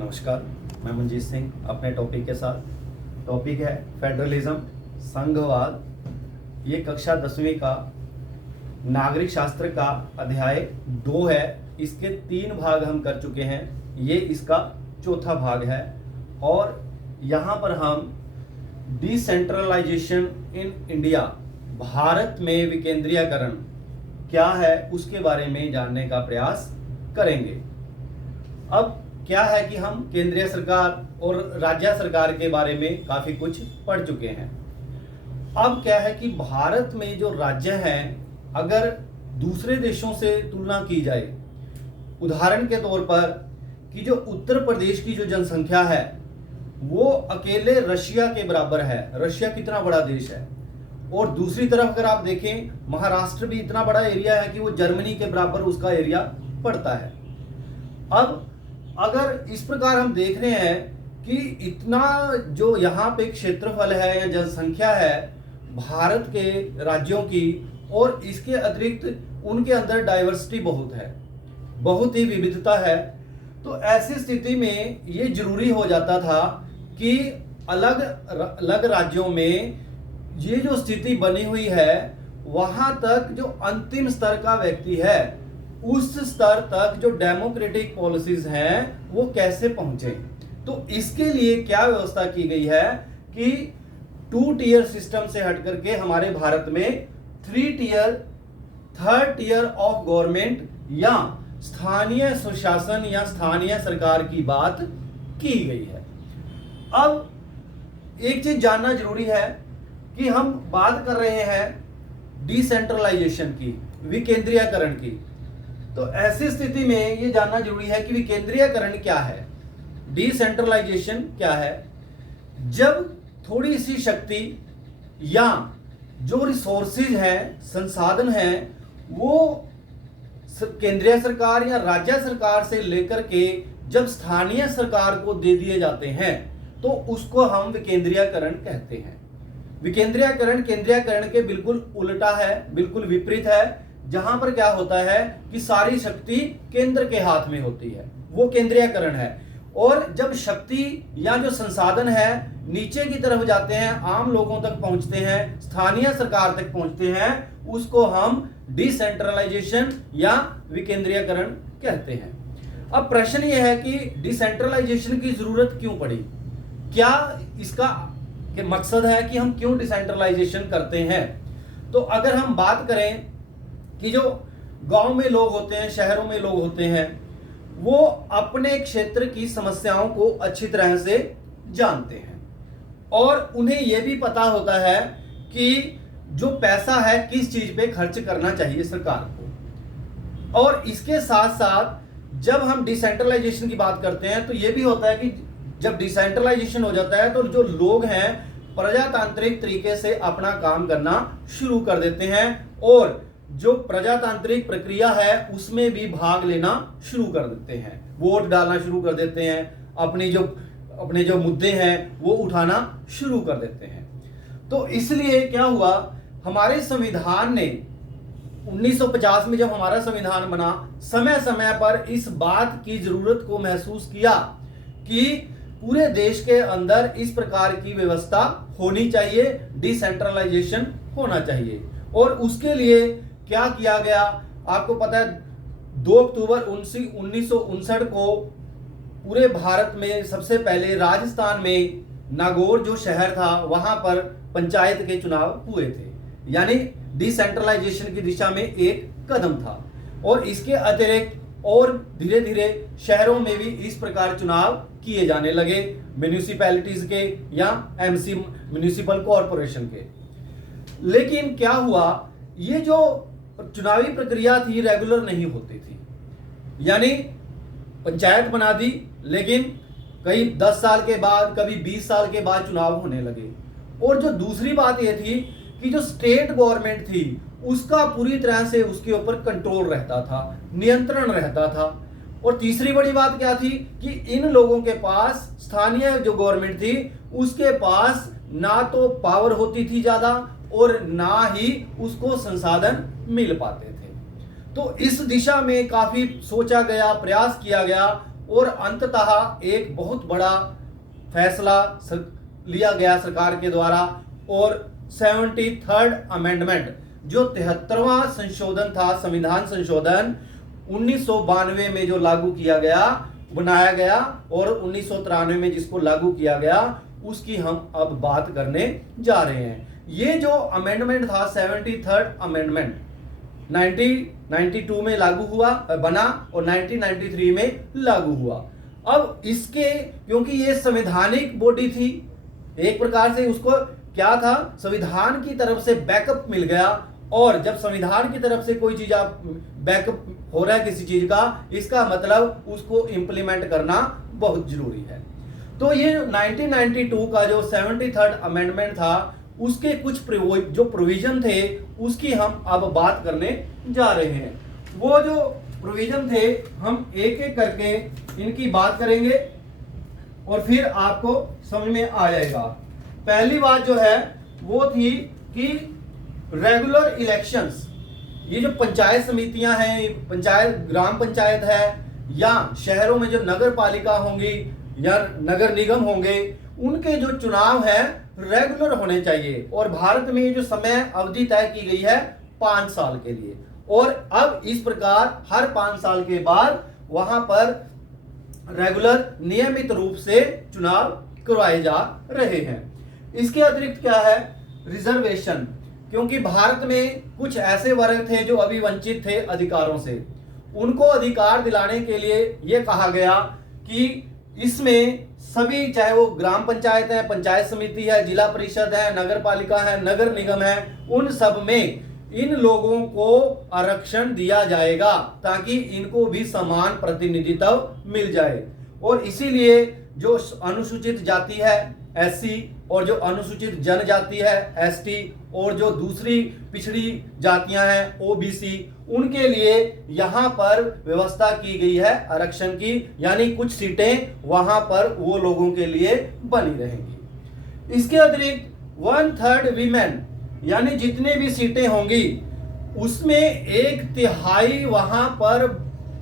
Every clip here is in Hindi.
नमस्कार, मैं मनजीत सिंह अपने टॉपिक के साथ। टॉपिक है फेडरलिज्म, संघवाद। ये कक्षा 10वीं का नागरिक शास्त्र का अध्याय 2 है। इसके 3 भाग हम कर चुके हैं, ये इसका चौथा भाग है। और यहाँ पर हम डिसेंट्रलाइजेशन इन इंडिया, भारत में विकेंद्रीयकरण क्या है उसके बारे में जानने का प्रयास करेंगे। अब क्या है कि हम केंद्रीय सरकार और राज्य सरकार के बारे में काफी कुछ पढ़ चुके हैं। अब क्या है कि भारत में जो राज्य हैं, अगर दूसरे देशों से तुलना की जाए, उदाहरण के तौर पर कि जो उत्तर प्रदेश की जो जनसंख्या है वो अकेले रशिया के बराबर है। रशिया कितना बड़ा देश है। और दूसरी तरफ अगर आप देखें, महाराष्ट्र भी इतना बड़ा एरिया है कि वो जर्मनी के बराबर उसका एरिया पड़ता है। अब अगर इस प्रकार हम देख रहे हैं कि इतना जो यहाँ पे क्षेत्रफल है या जनसंख्या है भारत के राज्यों की, और इसके अतिरिक्त उनके अंदर डाइवर्सिटी बहुत है, बहुत ही विविधता है, तो ऐसी स्थिति में ये जरूरी हो जाता था कि अलग अलग राज्यों में ये जो स्थिति बनी हुई है वहां तक जो अंतिम स्तर का व्यक्ति है उस स्तर तक जो डेमोक्रेटिक पॉलिसीज हैं वो कैसे पहुंचे। तो इसके लिए क्या व्यवस्था की गई है कि 2 टियर सिस्टम से हट करके हमारे भारत में 3 tier, 3rd tier of government या स्थानीय सुशासन या स्थानीय सरकार की बात की गई है। अब एक चीज जानना जरूरी है कि हम बात कर रहे हैं डिसेंट्रलाइजेशन की, विकेंद्रीयकरण की। तो ऐसी स्थिति में ये जानना जरूरी है कि विकेंद्रीयकरण क्या है, डिसेंट्रलाइजेशन क्या है। जब थोड़ी सी शक्ति या जो रिसोर्सेज हैं, संसाधन हैं, वो केंद्रीय सरकार या राज्य सरकार से लेकर के जब स्थानीय सरकार को दे दिए जाते हैं तो उसको हम विकेंद्रीयकरण कहते हैं। विकेंद्रीयकरण केंद्रीयकरण के बिल्कुल उल्टा है, बिल्कुल विपरीत है। जहां पर क्या होता है कि सारी शक्ति केंद्र के हाथ में होती है, वो केंद्रीयकरण है। और जब शक्ति या जो संसाधन है नीचे की तरफ जाते हैं, आम लोगों तक पहुंचते हैं, स्थानीय सरकार तक पहुंचते हैं, उसको हम डिसेंट्रलाइजेशन या विकेंद्रीयकरण कहते हैं। अब प्रश्न यह है कि डिसेंट्रलाइजेशन की जरूरत क्यों पड़ी, क्या इसका कि मकसद है कि हम क्यों डिसेंट्रलाइजेशन करते हैं। तो अगर हम बात करें कि जो गांव में लोग होते हैं, शहरों में लोग होते हैं, वो अपने क्षेत्र की समस्याओं को अच्छी तरह से जानते हैं और उन्हें यह भी पता होता है कि जो पैसा है किस चीज पे खर्च करना चाहिए सरकार को। और इसके साथ साथ जब हम डिसेंट्रलाइजेशन की बात करते हैं तो यह भी होता है कि जब डिसेंट्रलाइजेशन हो जाता है तो जो लोग हैं प्रजातांत्रिक तरीके से अपना काम करना शुरू कर देते हैं और जो प्रजातांत्रिक प्रक्रिया है उसमें भी भाग लेना शुरू कर देते हैं, वोट डालना शुरू कर देते हैं, अपने जो मुद्दे हैं वो उठाना शुरू कर देते हैं। तो इसलिए क्या हुआ, हमारे संविधान ने 1950 में जब हमारा संविधान बना, समय समय पर इस बात की जरूरत को महसूस किया कि पूरे देश के अंदर इस प्रकार की व्यवस्था होनी चाहिए, डिसेंट्रलाइजेशन होना चाहिए। और उसके लिए क्या किया गया, आपको पता है 2 अक्टूबर 1959 को पूरे भारत में सबसे पहले राजस्थान में नागौर जो शहर था वहां पर पंचायत के चुनाव हुए थे, यानी डिसेंट्रलाइजेशन की दिशा में एक कदम था। और इसके अतिरिक्त और धीरे धीरे शहरों में भी इस प्रकार चुनाव किए जाने लगे, म्यूनिसिपैलिटीज के या एमसी म्यूनिसिपल कॉरपोरेशन के। लेकिन क्या हुआ, ये जो चुनावी प्रक्रिया थी रेगुलर नहीं होती थी, यानी पंचायत बना दी लेकिन कई 10 साल के बाद, कभी 20 साल के बाद चुनाव होने लगे। और जो दूसरी बात यह थी कि जो स्टेट गवर्नमेंट थी उसका पूरी तरह से उसके ऊपर कंट्रोल रहता था, नियंत्रण रहता था। और तीसरी बड़ी बात क्या थी कि इन लोगों के पास, स्थानीय जो गवर्नमेंट थी उसके पास ना तो पावर होती थी ज्यादा और ना ही उसको संसाधन मिल पाते थे। तो इस दिशा में काफी सोचा गया, प्रयास किया गया और अंततः एक बहुत बड़ा फैसला लिया गया सरकार के द्वारा, और 73rd अमेंडमेंट जो 73वां संशोधन था, संविधान संशोधन 1992 में जो लागू किया गया, बनाया गया, और 1993 में जिसको लागू किया गया, उसकी हम अब बात करने जा रहे हैं। ये जो अमेंडमेंट था 73rd अमेंडमेंट 1992 में लागू हुआ, बना, और 1993 में लागू हुआ। अब इसके, क्योंकि ये संवैधानिक बॉडी थी, एक प्रकार से उसको क्या था, संविधान की तरफ से बैकअप मिल गया, और जब संविधान की तरफ से कोई चीज आप बैकअप हो रहा है किसी चीज का, इसका मतलब उसको इंप्लीमेंट करना बहुत जरूरी है। तो ये 1992 का जो 73rd अमेंडमेंट था, उसके कुछ जो प्रोविजन थे उसकी हम अब बात करने जा रहे हैं। वो जो प्रोविजन थे हम एक एक करके इनकी बात करेंगे और फिर आपको समझ में आ जाएगा। पहली बात जो है वो थी कि रेगुलर इलेक्शंस, ये जो पंचायत समितियां हैं, पंचायत, ग्राम पंचायत है, या शहरों में जो नगर पालिका होंगी या नगर निगम होंगे, उनके जो चुनाव है रेगुलर होने चाहिए। और भारत में ये जो समय अवधि तय की गई है 5 साल के लिए, और अब इस प्रकार हर 5 साल के बाद वहां पर रेगुलर नियमित रूप से चुनाव करवाए जा रहे हैं। इसके अतिरिक्त क्या है, रिजर्वेशन, क्योंकि भारत में कुछ ऐसे वर्ग थे जो अभी वंचित थे अधिकारों से, उनको अधिकार दिलाने के लिए यह कहा गया कि इसमें सभी, चाहे वो ग्राम पंचायत है, पंचायत समिति है, जिला परिषद है, नगर पालिका है, नगर निगम है, उन सब में इन लोगों को आरक्षण दिया जाएगा ताकि इनको भी समान प्रतिनिधित्व मिल जाए। और इसीलिए जो अनुसूचित जाति है SC, और जो अनुसूचित जनजाति है ST, और जो दूसरी पिछड़ी जातियां हैं OBC, उनके लिए यहां पर व्यवस्था की गई है आरक्षण की, यानी कुछ सीटें वहां पर वो लोगों के लिए बनी रहेंगी। इसके अतिरिक्त 1/3 वीमेन, यानी जितने भी सीटें होंगी उसमें 1/3 वहां पर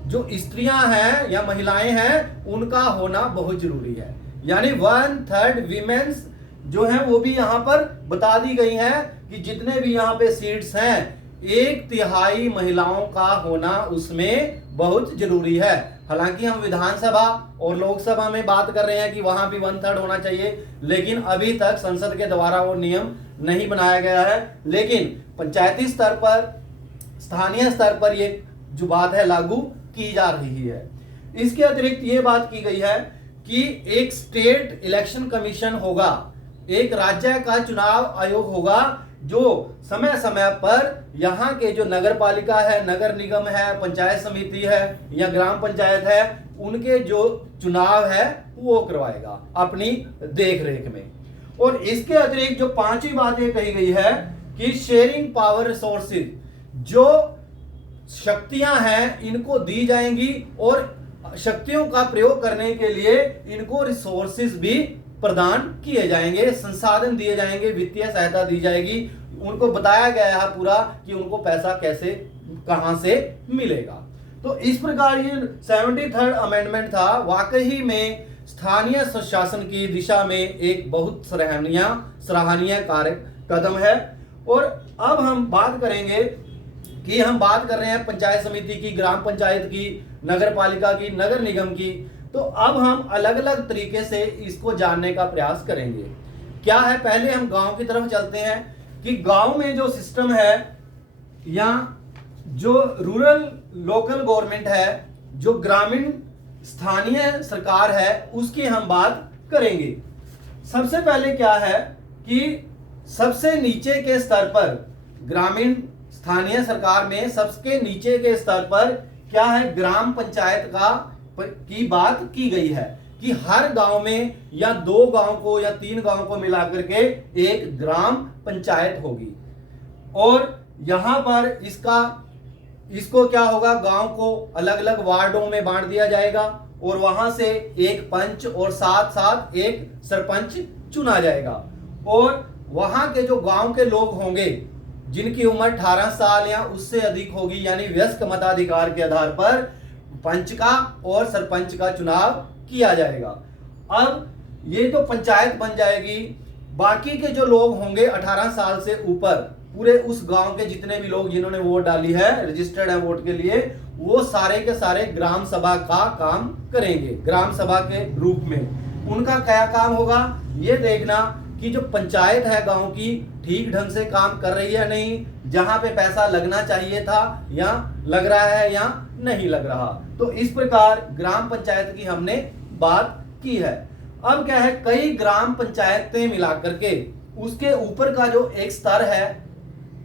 जो स्त्रियां हैं या महिलाएं हैं उनका होना बहुत जरूरी है। यानी 1/3 वीमेन्स जो हैं वो भी यहां पर बता दी गई हैं कि जितने भी यहां पे सीट्स हैं 1/3 महिलाओं का होना उसमें बहुत जरूरी है। हालांकि हम विधानसभा और लोकसभा में बात कर रहे हैं कि वहां भी 1/3 होना चाहिए, लेकिन अभी तक संसद के द्वारा वो नियम नहीं बनाया गया है। लेकिन पंचायती स्तर पर, स्थानीय स्तर पर ये जो बात है लागू की जा रही है। इसके अतिरिक्त ये बात की गई है कि एक स्टेट इलेक्शन कमीशन होगा, एक राज्य का चुनाव आयोग होगा जो समय समय पर यहाँ के जो नगर पालिका है, नगर निगम है, पंचायत समिति है या ग्राम पंचायत है, उनके जो चुनाव है वो करवाएगा अपनी देखरेख में। और इसके अतिरिक्त जो 5वीं बात ये कही गई है कि शेयरिंग पावर रिसोर्सेज, जो शक्तियां हैं इनको दी जाएंगी और शक्तियों का प्रयोग करने के लिए इनको रिसोर्सेज भी प्रदान किए जाएंगे, संसाधन दिए जाएंगे, वित्तीय सहायता दी जाएगी। उनको बताया गया है पूरा कि उनको पैसा कैसे, कहां से मिलेगा। तो इस प्रकार ये 73rd अमेंडमेंट था, वाकई में स्थानीय स्वशासन की दिशा में एक बहुत सराहनीय कार्य कदम है। और अब हम बात करेंगे कि हम बात कर रहे हैं पंचायत समिति की, ग्राम पंचायत की, नगर पालिका की, नगर निगम की। तो अब हम अलग अलग तरीके से इसको जानने का प्रयास करेंगे। क्या है, पहले हम गांव की तरफ चलते हैं कि गांव में जो सिस्टम है या जो रूरल लोकल गवर्नमेंट है, जो ग्रामीण स्थानीय सरकार है, उसकी हम बात करेंगे। सबसे पहले क्या है कि सबसे नीचे के स्तर पर, ग्रामीण स्थानीय सरकार में सबसे नीचे के स्तर पर क्या है, ग्राम पंचायत की बात की गई है कि हर गांव में या 2 गांव को या 3 गांव को मिलाकर के एक ग्राम पंचायत होगी। और यहां पर इसको क्या होगा, गांव को अलग अलग वार्डों में बांट दिया जाएगा और वहां से एक पंच और साथ साथ एक सरपंच चुना जाएगा। और वहां के जो गांव के लोग होंगे जिनकी उम्र 18 साल या उससे अधिक होगी, यानी वयस्क मताधिकार के आधार पर, पंच का और सरपंच का चुनाव किया जाएगा। अब ये तो पंचायत बन जाएगी, बाकी के जो लोग होंगे 18 साल से ऊपर, पूरे उस गांव के जितने भी लोग जिन्होंने वोट डाली है, रजिस्टर्ड है वोट के लिए, वो सारे के सारे ग्राम सभा का काम करेंगे। ग्राम सभा के रूप में उनका क्या काम होगा, ये देखना कि जो पंचायत है गांव की ठीक ढंग से काम कर रही है नहीं, जहां पे पैसा लगना चाहिए था या लग रहा है या नहीं लग रहा। तो इस प्रकार ग्राम पंचायत की हमने बात की है। अब क्या है, कई ग्राम पंचायतें मिलाकर के उसके ऊपर का जो एक स्तर है,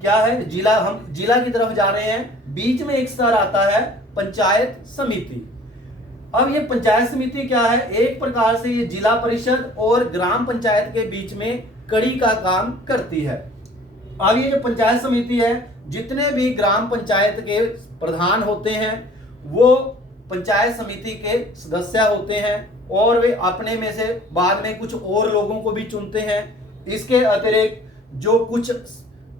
क्या है, जिला, हम जिला की तरफ जा रहे हैं, बीच में एक स्तर आता है पंचायत समिति। अब ये पंचायत समिति क्या है, एक प्रकार से ये जिला परिषद और ग्राम पंचायत के बीच में कड़ी का काम करती है। अब ये जो पंचायत समिति है, जितने भी ग्राम पंचायत के प्रधान होते हैं वो पंचायत समिति के सदस्य होते हैं, और वे अपने में से बाद में कुछ और लोगों को भी चुनते हैं। इसके अतिरिक्त जो कुछ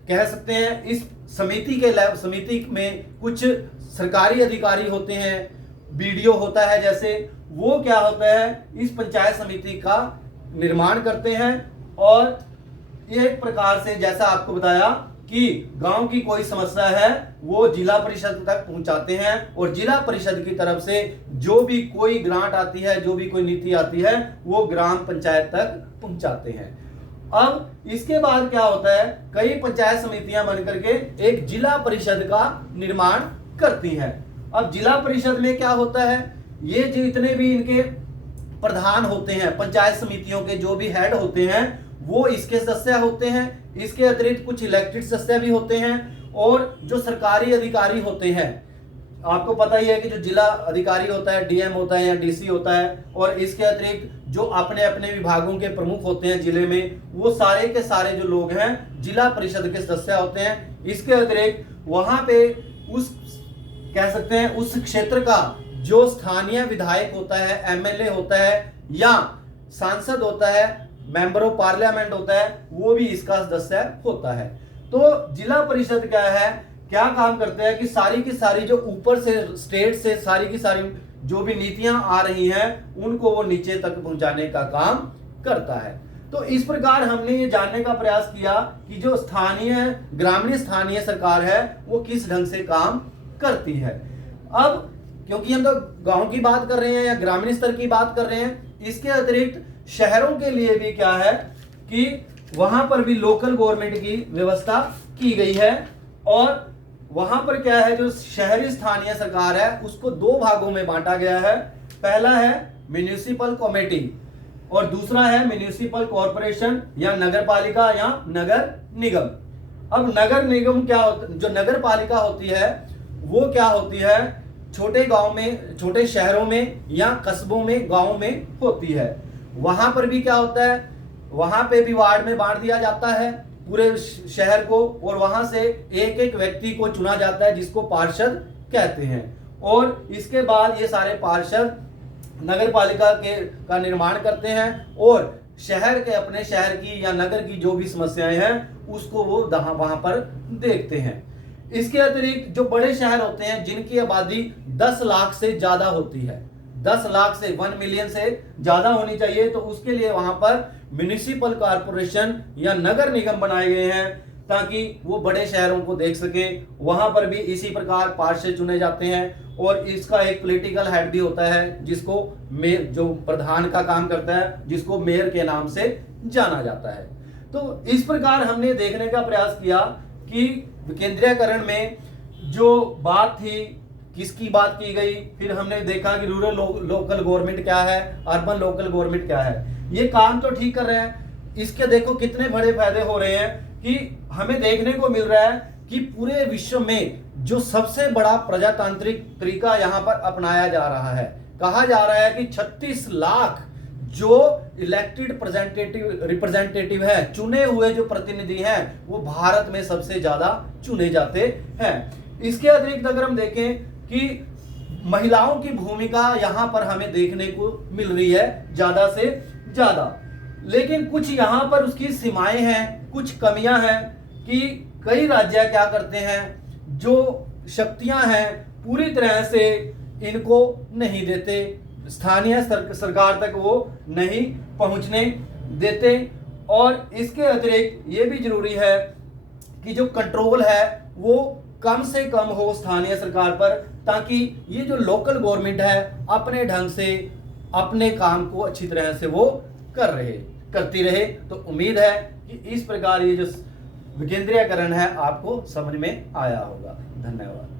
कह सकते हैं इस समिति में कुछ सरकारी अधिकारी होते हैं, बीडीओ होता है जैसे, वो क्या होता है, इस पंचायत समिति का निर्माण करते हैं। और एक प्रकार से जैसा आपको बताया कि गांव की कोई समस्या है वो जिला परिषद तक पहुंचाते हैं, और जिला परिषद की तरफ से जो भी कोई ग्रांट आती है, जो भी कोई नीति आती है, वो ग्राम पंचायत तक पहुंचाते हैं। अब इसके बाद क्या होता है, कई पंचायत समितियां बनकर के एक जिला परिषद का निर्माण करती हैं। अब जिला परिषद में क्या होता है, ये जितने भी इनके प्रधान होते हैं, पंचायत समितियों के जो भी हेड होते हैं, वो इसके सदस्य होते हैं। इसके अतिरिक्त कुछ इलेक्टेड सदस्य भी होते हैं, और जो सरकारी अधिकारी होते हैं, आपको पता ही है कि जो जिला अधिकारी होता है, डीएम होता है या डीसी होता है, और इसके अतिरिक्त जो अपने अपने विभागों के प्रमुख होते हैं जिले में, वो सारे के सारे जो लोग हैं जिला परिषद के सदस्य होते हैं। इसके अतिरिक्त वहां पे उस, कह सकते हैं, उस क्षेत्र का जो स्थानीय विधायक होता है, एमएलए होता है या सांसद होता है, मेंबर ऑफ पार्लियामेंट होता है, वो भी इसका सदस्य होता है। तो जिला परिषद क्या है, क्या काम करते हैं कि सारी की सारी जो ऊपर से स्टेट से सारी की सारी जो भी नीतियां आ रही हैं, उनको वो नीचे तक पहुंचाने का काम करता है। तो इस प्रकार हमने ये जानने का प्रयास किया कि जो ग्रामीण स्थानीय सरकार है वो किस ढंग से काम करती है। अब क्योंकि हम तो गांव की बात कर रहे हैं या ग्रामीण स्तर की बात कर रहे हैं, इसके अतिरिक्त शहरों के लिए भी क्या है कि वहां पर भी लोकल गवर्नमेंट की व्यवस्था की गई है। और वहां पर क्या है, जो शहरी स्थानीय सरकार है उसको दो भागों में बांटा गया है। पहला है म्युनिसिपल कमेटी और दूसरा है म्युनिसिपल कॉर्पोरेशन या नगर पालिका या नगर निगम। अब नगर निगम क्या होता, जो नगर पालिका होती है वो क्या होती है, छोटे गांव में, छोटे शहरों में या कस्बों में, गांव में होती है। वहां पर भी क्या होता है, वहां पे भी वार्ड में बांट दिया जाता है पूरे शहर को, और वहां से एक एक व्यक्ति को चुना जाता है जिसको पार्षद कहते हैं। और इसके बाद ये सारे पार्षद नगर पालिका का निर्माण करते हैं और शहर के, अपने शहर की या नगर की जो भी समस्याएं हैं उसको वो वहां पर देखते हैं। इसके अतिरिक्त जो बड़े शहर होते हैं जिनकी आबादी 10 लाख से ज्यादा होती है, 10 लाख से 1 मिलियन से ज्यादा होनी चाहिए, तो उसके लिए वहां पर म्युनिसिपल कॉर्पोरेशन या नगर निगम बनाए गए हैं ताकि वो बड़े शहरों को देख सकें। वहां पर भी इसी प्रकार पार्षद चुने जाते हैं और इसका एक पॉलिटिकल हेड भी होता है जिसको मेयर, जो प्रधान का काम करता है, जिसको मेयर के नाम से जाना जाता है। तो इस प्रकार हमने देखने का प्रयास किया कि विकेंद्रीकरण में जो बात थी किसकी बात की गई, फिर हमने देखा कि रूरल लोकल गवर्नमेंट क्या है, अर्बन लोकल गवर्नमेंट क्या है। ये काम तो ठीक कर रहे हैं, इसके देखो कितने बड़े फायदे हो रहे हैं कि हमें देखने को मिल रहा है कि पूरे विश्व में जो सबसे बड़ा प्रजातांत्रिक तरीका यहाँ पर अपनाया जा रहा है, कहा जा रहा है कि 36 लाख जो इलेक्टेड रिप्रेजेंटेटिव है, चुने हुए जो प्रतिनिधि हैं, वो भारत में सबसे ज्यादा चुने जाते हैं। इसके अतिरिक्त अगर हम देखें कि महिलाओं की भूमिका यहाँ पर हमें देखने को मिल रही है ज्यादा से ज्यादा, लेकिन कुछ यहाँ पर उसकी सीमाएं हैं, कुछ कमियां हैं कि कई राज्य क्या करते हैं, जो शक्तियां हैं पूरी तरह से इनको नहीं देते, स्थानीय सरकार तक वो नहीं पहुंचने देते। और इसके अतिरिक्त ये भी जरूरी है कि जो कंट्रोल है वो कम से कम हो स्थानीय सरकार पर, ताकि ये जो लोकल गवर्नमेंट है अपने ढंग से अपने काम को अच्छी तरह से वो करती रहे। तो उम्मीद है कि इस प्रकार ये जो विकेंद्रीयकरण है आपको समझ में आया होगा। धन्यवाद।